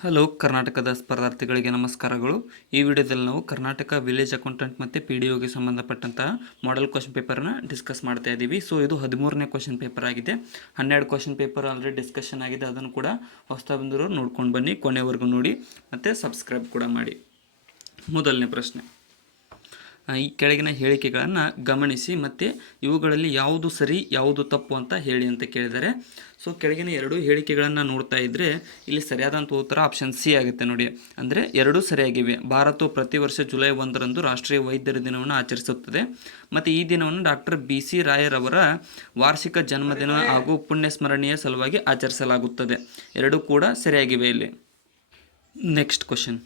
Hello ಕರ್ನಾಟಕದ ಸ್ಪರ್ಧಾರ್ಥಿಗಳಿಗೆ ನಮಸ್ಕಾರಗಳು. ಈ ವಿಡಿಯೋದಲ್ಲಿ ನಾವು ಕರ್ನಾಟಕ ವಿಲೇಜ್ ಅಕೌಂಟೆಂಟ್ ಮತ್ತು PDOಗೆ ಸಂಬಂಧಪಟ್ಟಂತಹ ಮಾಡೆಲ್ ಕ್ವಶನ್ ಪೇಪರ್ನ ಡಿಸ್ಕಸ್ ಮಾಡ್ತಾ ಇದ್ದೀವಿ. ಸೊ ಇದು 13ನೇ ಕ್ವಶನ್ ಪೇಪರ್ ಆಗಿದೆ. 12 ಕ್ವಶನ್ ಪೇಪರ್ ಆಲ್ರೆಡಿ ಡಿಸ್ಕಷನ್ ಆಗಿದೆ. ಅದನ್ನು ಕೂಡ ಹೊಸ ಬಂದಿರೋರು ನೋಡ್ಕೊಂಡು ಬನ್ನಿ, ಕೊನೆವರೆಗೂ ನೋಡಿ ಮತ್ತು ಸಬ್ಸ್ಕ್ರೈಬ್ ಕೂಡ ಮಾಡಿ. ಮೊದಲನೇ ಪ್ರಶ್ನೆ, ಈ ಕೆಳಗಿನ ಹೇಳಿಕೆಗಳನ್ನು ಗಮನಿಸಿ ಮತ್ತು ಇವುಗಳಲ್ಲಿ ಯಾವುದು ಸರಿ ಯಾವುದು ತಪ್ಪು ಅಂತ ಹೇಳಿ ಅಂತ ಕೇಳಿದ್ದಾರೆ. ಸೊ ಕೆಳಗಿನ ಎರಡು ಹೇಳಿಕೆಗಳನ್ನು ನೋಡ್ತಾ ಇದ್ದರೆ ಇಲ್ಲಿ ಸರಿಯಾದಂಥ ಉತ್ತರ ಆಪ್ಷನ್ ಸಿ ಆಗುತ್ತೆ ನೋಡಿ. ಅಂದರೆ ಎರಡೂ ಸರಿಯಾಗಿವೆ. ಭಾರತವು ಪ್ರತಿ ವರ್ಷ ಜುಲೈ 1ರಂದು ರಾಷ್ಟ್ರೀಯ ವೈದ್ಯರ ದಿನವನ್ನು ಆಚರಿಸುತ್ತದೆ ಮತ್ತು ಈ ದಿನವನ್ನು ಡಾಕ್ಟರ್ BC ರಾಯರವರ ವಾರ್ಷಿಕ ಜನ್ಮದಿನ ಹಾಗೂ ಪುಣ್ಯಸ್ಮರಣೆಯ ಸಲುವಾಗಿ ಆಚರಿಸಲಾಗುತ್ತದೆ. ಎರಡೂ ಕೂಡ ಸರಿಯಾಗಿವೆ ಇಲ್ಲಿ. Next question,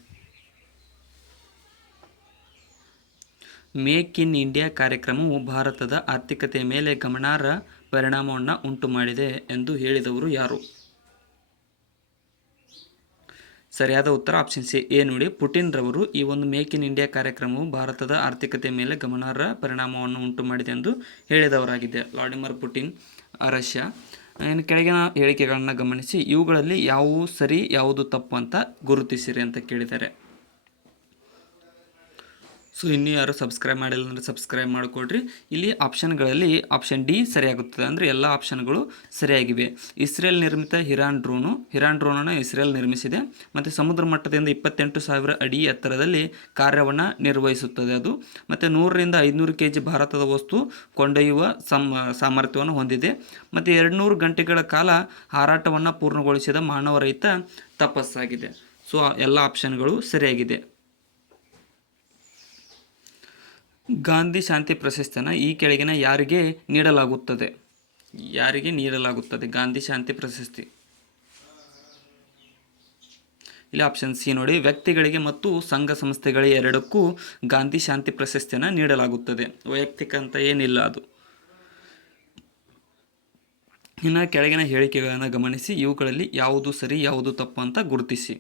make in India ಕಾರ್ಯಕ್ರಮವು ಭಾರತದ ಆರ್ಥಿಕತೆಯ ಮೇಲೆ ಗಮನಾರ್ಹ ಪರಿಣಾಮವನ್ನು ಉಂಟು ಮಾಡಿದೆ ಎಂದು ಹೇಳಿದವರು ಯಾರು? ಸರಿಯಾದ ಉತ್ತರ ಆಪ್ಷನ್ ಸಿ ಎ ನೋಡಿ. ಪುಟಿನ್ ರವರು ಈ ಒಂದು ಮೇಕ್ ಇನ್ ಇಂಡಿಯಾ ಕಾರ್ಯಕ್ರಮವು ಭಾರತದ ಆರ್ಥಿಕತೆಯ ಮೇಲೆ ಗಮನಾರ್ಹ ಪರಿಣಾಮವನ್ನು ಉಂಟು ಮಾಡಿದೆ ಎಂದು ಹೇಳಿದವರಾಗಿದೆ. Vladimir Putin, Russia. ಇನ್ನು ಕೆಳಗಿನ ಹೇಳಿಕೆಗಳನ್ನು ಗಮನಿಸಿ ಇವುಗಳಲ್ಲಿ ಯಾವುವು ಸರಿ ಯಾವುದು ತಪ್ಪು ಅಂತ ಗುರುತಿಸಿರಿ ಅಂತ ಕೇಳಿದ್ದಾರೆ. ಸೊ ಇನ್ನೂ ಯಾರು ಸಬ್ಸ್ಕ್ರೈಬ್ ಮಾಡಿಲ್ಲ ಅಂದರೆ ಸಬ್ಸ್ಕ್ರೈಬ್ ಮಾಡಿಕೊಡ್ರಿ. ಇಲ್ಲಿ ಆಪ್ಷನ್ಗಳಲ್ಲಿ ಆಪ್ಷನ್ ಡಿ ಸರಿಯಾಗುತ್ತದೆ. ಅಂದರೆ ಎಲ್ಲ ಆಪ್ಷನ್ಗಳು ಸರಿಯಾಗಿವೆ. ಇಸ್ರೇಲ್ ನಿರ್ಮಿತ ಹಿರಾನ್ ಡ್ರೋನನ್ನು ಇಸ್ರೇಲ್ ನಿರ್ಮಿಸಿದೆ ಮತ್ತು ಸಮುದ್ರ ಮಟ್ಟದಿಂದ 28,000 ಅಡಿ ಎತ್ತರದಲ್ಲಿ ಕಾರ್ಯವನ್ನು ನಿರ್ವಹಿಸುತ್ತದೆ ಅದು. ಮತ್ತು 100ರಿಂದ 500 kg ಭಾರತದ ವಸ್ತು ಕೊಂಡೊಯ್ಯುವ ಸಾಮರ್ಥ್ಯವನ್ನು ಹೊಂದಿದೆ ಮತ್ತು 200 ಗಂಟೆಗಳ ಕಾಲ ಹಾರಾಟವನ್ನು ಪೂರ್ಣಗೊಳಿಸಿದ ಮಾನವರಹಿತ ತಪಸ್ಸಾಗಿದೆ. ಸೊ ಎಲ್ಲ ಆಪ್ಷನ್ಗಳು ಸರಿಯಾಗಿದೆ. ಗಾಂಧಿ ಶಾಂತಿ ಪ್ರಶಸ್ತಿಯನ್ನು ಈ ಕೆಳಗಿನ ಯಾರಿಗೆ ನೀಡಲಾಗುತ್ತದೆ? ಗಾಂಧಿ ಶಾಂತಿ ಪ್ರಶಸ್ತಿ? ಇಲ್ಲಿ ಆಪ್ಷನ್ ಸಿ ನೋಡಿ. ವ್ಯಕ್ತಿಗಳಿಗೆ ಮತ್ತು ಸಂಘ ಸಂಸ್ಥೆಗಳ ಎರಡಕ್ಕೂ ಗಾಂಧಿ ಶಾಂತಿ ಪ್ರಶಸ್ತಿಯನ್ನು ನೀಡಲಾಗುತ್ತದೆ. ವೈಯಕ್ತಿಕ ಅಂತ ಏನಿಲ್ಲ ಅದು. ಇನ್ನು ಕೆಳಗಿನ ಹೇಳಿಕೆಗಳನ್ನು ಗಮನಿಸಿ ಇವುಗಳಲ್ಲಿ ಯಾವುದು ಸರಿ ಯಾವುದು ತಪ್ಪು ಅಂತ ಗುರುತಿಸಿ.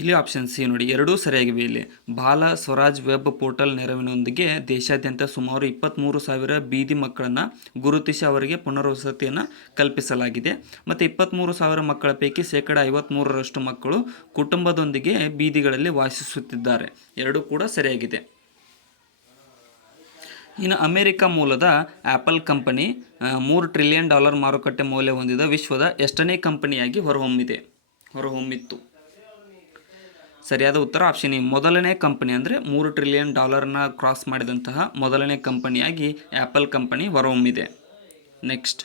ಇಲ್ಲಿ ಆಪ್ಷನ್ ಸಿ ನೋಡಿ. ಎರಡೂ ಸರಿಯಾಗಿವೆ. ಇಲ್ಲಿ ಬಾಲ ಸ್ವರಾಜ್ ವೆಬ್ ಪೋರ್ಟಲ್ ನೆರವಿನೊಂದಿಗೆ ದೇಶಾದ್ಯಂತ ಸುಮಾರು 23,000 ಬೀದಿ ಮಕ್ಕಳನ್ನು ಗುರುತಿಸಿ ಅವರಿಗೆ ಪುನರ್ವಸತಿಯನ್ನು ಕಲ್ಪಿಸಲಾಗಿದೆ ಮತ್ತು 23,000 ಮಕ್ಕಳ ಪೈಕಿ 53% ಮಕ್ಕಳು ಕುಟುಂಬದೊಂದಿಗೆ ಬೀದಿಗಳಲ್ಲಿ ವಾಸಿಸುತ್ತಿದ್ದಾರೆ. ಎರಡೂ ಕೂಡ ಸರಿಯಾಗಿದೆ. ಇನ್ನು ಅಮೆರಿಕ ಮೂಲದ ಆ್ಯಪಲ್ ಕಂಪನಿ $3 ಟ್ರಿಲಿಯನ್ ಮಾರುಕಟ್ಟೆ ಮೌಲ್ಯ ಹೊಂದಿದ ವಿಶ್ವದ ಎಷ್ಟನೇ ಕಂಪನಿಯಾಗಿ ಹೊರಹೊಮ್ಮಿತ್ತು? ಸರಿಯಾದ ಉತ್ತರ ಆಪ್ಷನ್ ಇ ಮೊದಲನೇ ಕಂಪನಿ. ಅಂದರೆ $3 ಟ್ರಿಲಿಯನ್ ಕ್ರಾಸ್ ಮಾಡಿದಂತಹ ಮೊದಲನೇ ಕಂಪನಿಯಾಗಿ ಆ್ಯಪಲ್ ಕಂಪನಿ ಹೊರಹೊಮ್ಮಿದೆ. ನೆಕ್ಸ್ಟ್,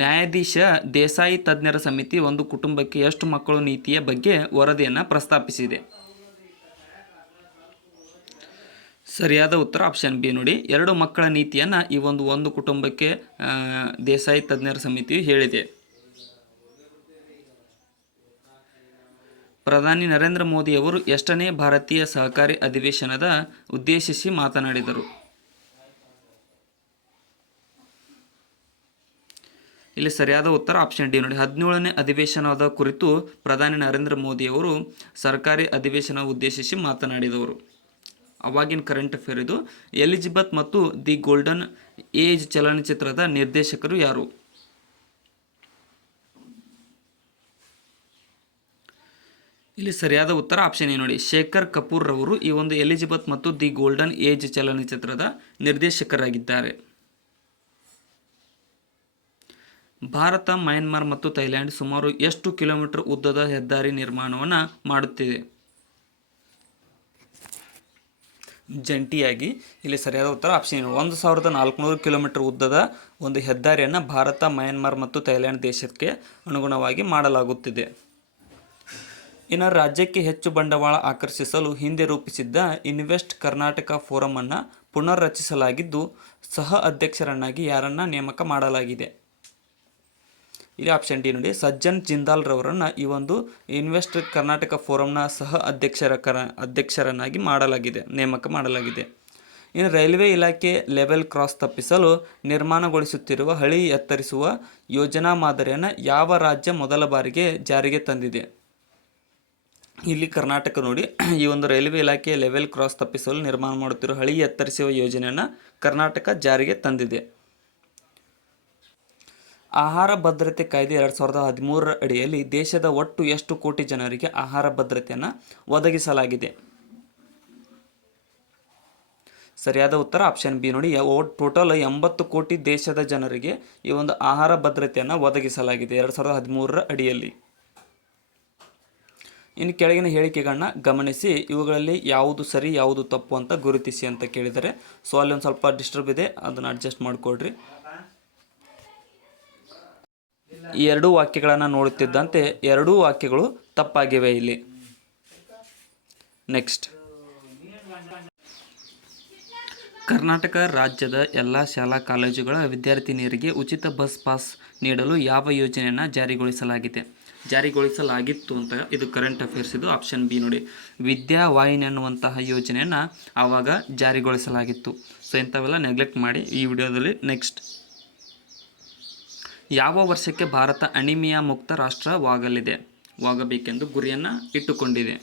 ನ್ಯಾಯಾಧೀಶ ದೇಸಾಯಿ ತಜ್ಞರ ಸಮಿತಿ ಒಂದು ಕುಟುಂಬಕ್ಕೆ ಎಷ್ಟು ಮಕ್ಕಳು ನೀತಿಯ ಬಗ್ಗೆ ವರದಿಯನ್ನು ಪ್ರಸ್ತಾಪಿಸಿದೆ? ಸರಿಯಾದ ಉತ್ತರ ಆಪ್ಷನ್ ಬಿ ನೋಡಿ. 2 ಮಕ್ಕಳ ನೀತಿಯನ್ನು ಈ ಒಂದು ಕುಟುಂಬಕ್ಕೆ ದೇಸಾಯಿ ತಜ್ಞರ ಸಮಿತಿಯು ಹೇಳಿದೆ. ಪ್ರಧಾನಿ ನರೇಂದ್ರ ಮೋದಿಯವರು ಎಷ್ಟನೇ ಭಾರತೀಯ ಸಹಕಾರಿ ಅಧಿವೇಶನದ ಉದ್ದೇಶಿಸಿ ಮಾತನಾಡಿದರು? ಇಲ್ಲಿ ಸರಿಯಾದ ಉತ್ತರ ಆಪ್ಷನ್ ಡಿ ನೋಡಿ. 17ನೇ ಅಧಿವೇಶನದ ಕುರಿತು ಪ್ರಧಾನಿ ನರೇಂದ್ರ ಮೋದಿಯವರು ಸರ್ಕಾರಿ ಅಧಿವೇಶನ ಉದ್ದೇಶಿಸಿ ಮಾತನಾಡಿದವರು. ಅವಾಗಿನ ಕರೆಂಟ್ ಅಫೇರ್ ಇದು. ಎಲಿಜಬೆತ್ ಮತ್ತು ದಿ ಗೋಲ್ಡನ್ ಏಜ್ ಚಲನಚಿತ್ರದ ನಿರ್ದೇಶಕರು ಯಾರು? ಇಲ್ಲಿ ಸರಿಯಾದ ಉತ್ತರ ಆಪ್ಷನ್ ಎ ನೋಡಿ. ಶೇಖರ್ ಕಪೂರ್ ರವರು ಈ ಒಂದು ಎಲಿಜಬೆತ್ ಮತ್ತು ದಿ ಗೋಲ್ಡನ್ ಏಜ್ ಚಲನಚಿತ್ರದ ನಿರ್ದೇಶಕರಾಗಿದ್ದಾರೆ. ಭಾರತ, ಮಯನ್ಮಾರ್ ಮತ್ತು ಥೈಲ್ಯಾಂಡ್ ಸುಮಾರು ಎಷ್ಟು ಕಿಲೋಮೀಟರ್ ಉದ್ದದ ಹೆದ್ದಾರಿ ನಿರ್ಮಾಣವನ್ನು ಮಾಡುತ್ತಿದೆ ಜಂಟಿಯಾಗಿ? ಇಲ್ಲಿ ಸರಿಯಾದ ಉತ್ತರ ಆಪ್ಷನ್ 1,400 ಕಿಲೋಮೀಟರ್ ಉದ್ದದ ಒಂದು ಹೆದ್ದಾರಿಯನ್ನು ಭಾರತ, ಮಯನ್ಮಾರ್ ಮತ್ತು ಥೈಲ್ಯಾಂಡ್ ದೇಶಕ್ಕೆ ಅನುಗುಣವಾಗಿ ಮಾಡಲಾಗುತ್ತಿದೆ. ಇನ್ನು ರಾಜ್ಯಕ್ಕೆ ಹೆಚ್ಚು ಬಂಡವಾಳ ಆಕರ್ಷಿಸಲು ಹಿಂದೆ ರೂಪಿಸಿದ್ದ ಇನ್ವೆಸ್ಟ್ ಕರ್ನಾಟಕ ಫೋರಂ ಅನ್ನು ಪುನರ್ ರಚಿಸಲಾಗಿದ್ದು ಸಹ ಅಧ್ಯಕ್ಷರನ್ನಾಗಿ ಯಾರನ್ನು ನೇಮಕ ಮಾಡಲಾಗಿದೆ? ಇಲ್ಲಿ ಆಪ್ಷನ್ ಡಿ ನೋಡಿ. ಸಜ್ಜನ್ ಜಿಂದಾಲ್ ರವರನ್ನು ಈ ಒಂದು ಇನ್ವೆಸ್ಟ್ ಕರ್ನಾಟಕ ಫೋರಂನ ಸಹ ಅಧ್ಯಕ್ಷರನ್ನಾಗಿ ನೇಮಕ ಮಾಡಲಾಗಿದೆ. ಇನ್ನು ರೈಲ್ವೆ ಇಲಾಖೆ ಲೆವೆಲ್ ಕ್ರಾಸ್ ತಪ್ಪಿಸಲು ನಿರ್ಮಾಣಗೊಳಿಸುತ್ತಿರುವ ಹಳಿ ಎತ್ತರಿಸುವ ಯೋಜನಾ ಮಾದರಿಯನ್ನು ಯಾವ ರಾಜ್ಯ ಮೊದಲ ಬಾರಿಗೆ ಜಾರಿಗೆ ತಂದಿದೆ? ಇಲ್ಲಿ ಕರ್ನಾಟಕ ನೋಡಿ. ಈ ಒಂದು ರೈಲ್ವೆ ಇಲಾಖೆ ಲೆವೆಲ್ ಕ್ರಾಸ್ ತಪ್ಪಿಸಲು ನಿರ್ಮಾಣ ಮಾಡುತ್ತಿರುವ ಹಳಿ ಎತ್ತರಿಸುವ ಯೋಜನೆಯನ್ನು ಕರ್ನಾಟಕ ಜಾರಿಗೆ ತಂದಿದೆ. ಆಹಾರ ಭದ್ರತೆ ಕಾಯ್ದೆ 2013 ಅಡಿಯಲ್ಲಿ ದೇಶದ ಒಟ್ಟು ಎಷ್ಟು ಕೋಟಿ ಜನರಿಗೆ ಆಹಾರ ಭದ್ರತೆಯನ್ನು ಒದಗಿಸಲಾಗಿದೆ? ಸರಿಯಾದ ಉತ್ತರ ಆಪ್ಷನ್ ಬಿ ನೋಡಿ. ಟೋಟಲ್ 80 ಕೋಟಿ ದೇಶದ ಜನರಿಗೆ ಈ ಒಂದು ಆಹಾರ ಭದ್ರತೆಯನ್ನು ಒದಗಿಸಲಾಗಿದೆ 2013 ಅಡಿಯಲ್ಲಿ. ಇನ್ನು ಕೆಳಗಿನ ಹೇಳಿಕೆಗಳನ್ನ ಗಮನಿಸಿ, ಇವುಗಳಲ್ಲಿ ಯಾವುದು ಸರಿ ಯಾವುದು ತಪ್ಪು ಅಂತ ಗುರುತಿಸಿ ಅಂತ ಕೇಳಿದರೆ, ಸೊ ಅಲ್ಲಿ ಒಂದು ಸ್ವಲ್ಪ ಡಿಸ್ಟರ್ಬ್ ಇದೆ, ಅದನ್ನು ಅಡ್ಜಸ್ಟ್ ಮಾಡಿಕೊಡ್ರಿ. ಈ ಎರಡೂ ವಾಕ್ಯಗಳನ್ನು ನೋಡುತ್ತಿದ್ದಂತೆ ಎರಡೂ ವಾಕ್ಯಗಳು ತಪ್ಪಾಗಿವೆ ಇಲ್ಲಿ. ನೆಕ್ಸ್ಟ್, ಕರ್ನಾಟಕ ರಾಜ್ಯದ ಎಲ್ಲ ಶಾಲಾ ಕಾಲೇಜುಗಳ ವಿದ್ಯಾರ್ಥಿನಿಯರಿಗೆ ಉಚಿತ ಬಸ್ ಪಾಸ್ ನೀಡಲು ಯಾವ ಯೋಜನೆಯನ್ನು ಜಾರಿಗೊಳಿಸಲಾಗಿತ್ತು ಅಂತ ಇದು ಕರೆಂಟ್ ಅಫೇರ್ಸ್. ಇದು ಆಪ್ಷನ್ ಬಿ ನೋಡಿ. ವಿದ್ಯಾವಾಹಿನಿ ಅನ್ನುವಂತಹ ಯೋಜನೆಯನ್ನು ಆವಾಗ ಜಾರಿಗೊಳಿಸಲಾಗಿತ್ತು. ಸೊ ಇಂಥವೆಲ್ಲ ನೆಗ್ಲೆಕ್ಟ್ ಮಾಡಿ ಈ ವಿಡಿಯೋದಲ್ಲಿ. ನೆಕ್ಸ್ಟ್, ಯಾವ ವರ್ಷಕ್ಕೆ ಭಾರತ ಅನಿಮಿಯಾ ಮುಕ್ತ ರಾಷ್ಟ್ರವಾಗಬೇಕೆಂದು ಗುರಿಯನ್ನು ಇಟ್ಟುಕೊಂಡಿದೆ?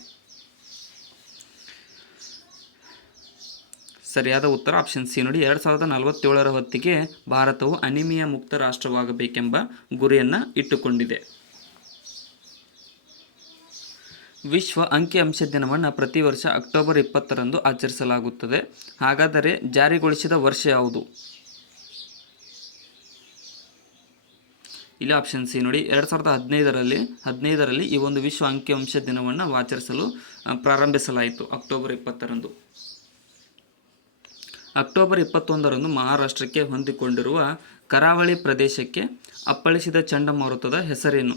ಸರಿಯಾದ ಉತ್ತರ ಆಪ್ಷನ್ ಸಿ ನೋಡಿ. 2047 ಹೊತ್ತಿಗೆ ಭಾರತವು ಅನಿಮಿಯಾ ಮುಕ್ತ ರಾಷ್ಟ್ರವಾಗಬೇಕೆಂಬ ಗುರಿಯನ್ನು ಇಟ್ಟುಕೊಂಡಿದೆ. ವಿಶ್ವ ಅಂಕಿಅಂಶ ದಿನವನ್ನು ಪ್ರತಿ ವರ್ಷ ಅಕ್ಟೋಬರ್ 20ರಂದು ಆಚರಿಸಲಾಗುತ್ತದೆ. ಹಾಗಾದರೆ ಜಾರಿಗೊಳಿಸಿದ ವರ್ಷ ಯಾವುದು? ಇಲ್ಲಿ ಆಪ್ಷನ್ ಸಿ ನೋಡಿ. 2015ರಲ್ಲಿ ಈ ಒಂದು ವಿಶ್ವ ಅಂಕಿಅಂಶ ದಿನವನ್ನು ಆಚರಿಸಲು ಪ್ರಾರಂಭಿಸಲಾಯಿತು ಅಕ್ಟೋಬರ್ 20ರಂದು. ಅಕ್ಟೋಬರ್ 21ರಂದು ಮಹಾರಾಷ್ಟ್ರಕ್ಕೆ ಹೊಂದಿಕೊಂಡಿರುವ ಕರಾವಳಿ ಪ್ರದೇಶಕ್ಕೆ ಅಪ್ಪಳಿಸಿದ ಚಂಡಮಾರುತದ ಹೆಸರೇನು?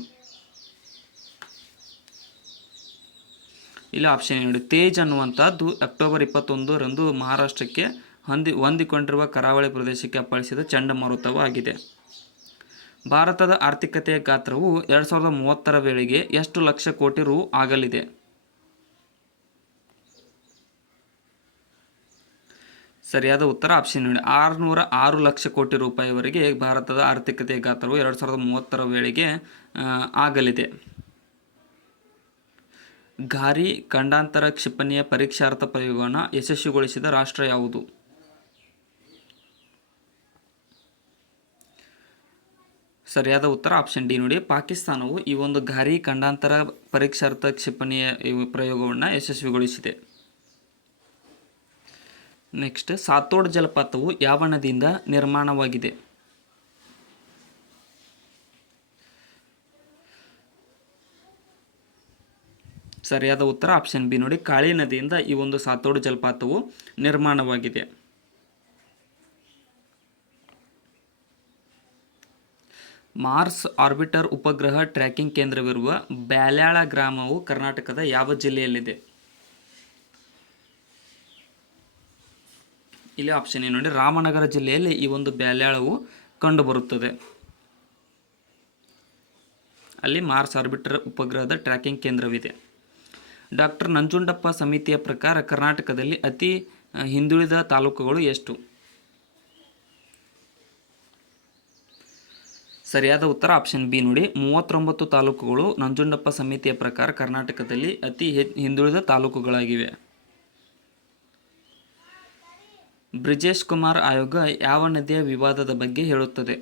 ಇಲ್ಲಿ ಆಪ್ಷನ್ ನೋಡಿ. ತೇಜ್ ಅನ್ನುವಂಥದ್ದು ಅಕ್ಟೋಬರ್ 21ರಂದು ಮಹಾರಾಷ್ಟ್ರಕ್ಕೆ ಹೊಂದಿಕೊಂಡಿರುವ ಕರಾವಳಿ ಪ್ರದೇಶಕ್ಕೆ ಅಪ್ಪಳಿಸಿದ ಚಂಡಮಾರುತವೂ ಆಗಿದೆ. ಭಾರತದ ಆರ್ಥಿಕತೆಯ ಗಾತ್ರವು 2030ರ ವೇಳೆಗೆ ಎಷ್ಟು ಲಕ್ಷ ಕೋಟಿ ರು ಆಗಲಿದೆ? ಸರಿಯಾದ ಉತ್ತರ ಆಪ್ಷನ್ ನೋಡಿ. 606 ಲಕ್ಷ ಕೋಟಿ ರೂಪಾಯಿವರೆಗೆ ಭಾರತದ ಆರ್ಥಿಕತೆಯ ಗಾತ್ರವು 2030ರ ವೇಳೆಗೆ ಆಗಲಿದೆ. ಘಾರಿ ಖಂಡಾಂತರ ಕ್ಷಿಪಣಿಯ ಪರೀಕ್ಷಾರ್ಥ ಪ್ರಯೋಗವನ್ನು ಯಶಸ್ವಿಗೊಳಿಸಿದ ರಾಷ್ಟ್ರ ಯಾವುದು? ಸರಿಯಾದ ಉತ್ತರ ಆಪ್ಷನ್ ಡಿ ನೋಡಿ. ಪಾಕಿಸ್ತಾನವು ಈ ಒಂದು ಘಾರಿ ಖಂಡಾಂತರ ಪರೀಕ್ಷಾರ್ಥ ಕ್ಷಿಪಣಿಯ ಪ್ರಯೋಗವನ್ನು ಯಶಸ್ವಿಗೊಳಿಸಿದೆ. ನೆಕ್ಸ್ಟ್, ಸಾತೋಡ್ ಜಲಪಾತವು ಯಾವ ನದಿಯಿಂದ ನಿರ್ಮಾಣವಾಗಿದೆ? ಸರಿಯಾದ ಉತ್ತರ ಆಪ್ಷನ್ ಬಿ ನೋಡಿ. ಕಾಳಿ ನದಿಯಿಂದ ಈ ಒಂದು ಸಾತೋಡ್ ಜಲಪಾತವು ನಿರ್ಮಾಣವಾಗಿದೆ. ಮಾರ್ಸ್ ಆರ್ಬಿಟರ್ ಉಪಗ್ರಹ ಟ್ರ್ಯಾಕಿಂಗ್ ಕೇಂದ್ರವಿರುವ ಬ್ಯಾಲ್ಯಾಳ ಗ್ರಾಮವು ಕರ್ನಾಟಕದ ಯಾವ ಜಿಲ್ಲೆಯಲ್ಲಿದೆ? ಇಲ್ಲಿ ಆಪ್ಷನ್ ಏನು ನೋಡಿ. ರಾಮನಗರ ಜಿಲ್ಲೆಯಲ್ಲಿ ಈ ಒಂದು ಬ್ಯಾಲ್ಯಾಳವು ಕಂಡುಬರುತ್ತದೆ. ಅಲ್ಲಿ ಮಾರ್ಸ್ ಆರ್ಬಿಟರ್ ಉಪಗ್ರಹದ ಟ್ರ್ಯಾಕಿಂಗ್ ಕೇಂದ್ರವಿದೆ. ಡಾಕ್ಟರ್ ನಂಜುಂಡಪ್ಪ ಸಮಿತಿಯ ಪ್ರಕಾರ ಕರ್ನಾಟಕದಲ್ಲಿ ಅತಿ ಹಿಂದುಳಿದ ತಾಲೂಕುಗಳು ಎಷ್ಟು? ಸರಿಯಾದ ಉತ್ತರ ಆಪ್ಷನ್ ಬಿ ನೋಡಿ. 39 ತಾಲೂಕುಗಳು ನಂಜುಂಡಪ್ಪ ಸಮಿತಿಯ ಪ್ರಕಾರ ಕರ್ನಾಟಕದಲ್ಲಿ ಅತಿ ಹಿಂದುಳಿದ ತಾಲೂಕುಗಳಾಗಿವೆ. ಬ್ರಿಜೇಶ್ ಕುಮಾರ್ ಆಯೋಗ ಯಾವ ನದಿಯ ವಿವಾದದ ಬಗ್ಗೆ ಹೇಳುತ್ತದೆ?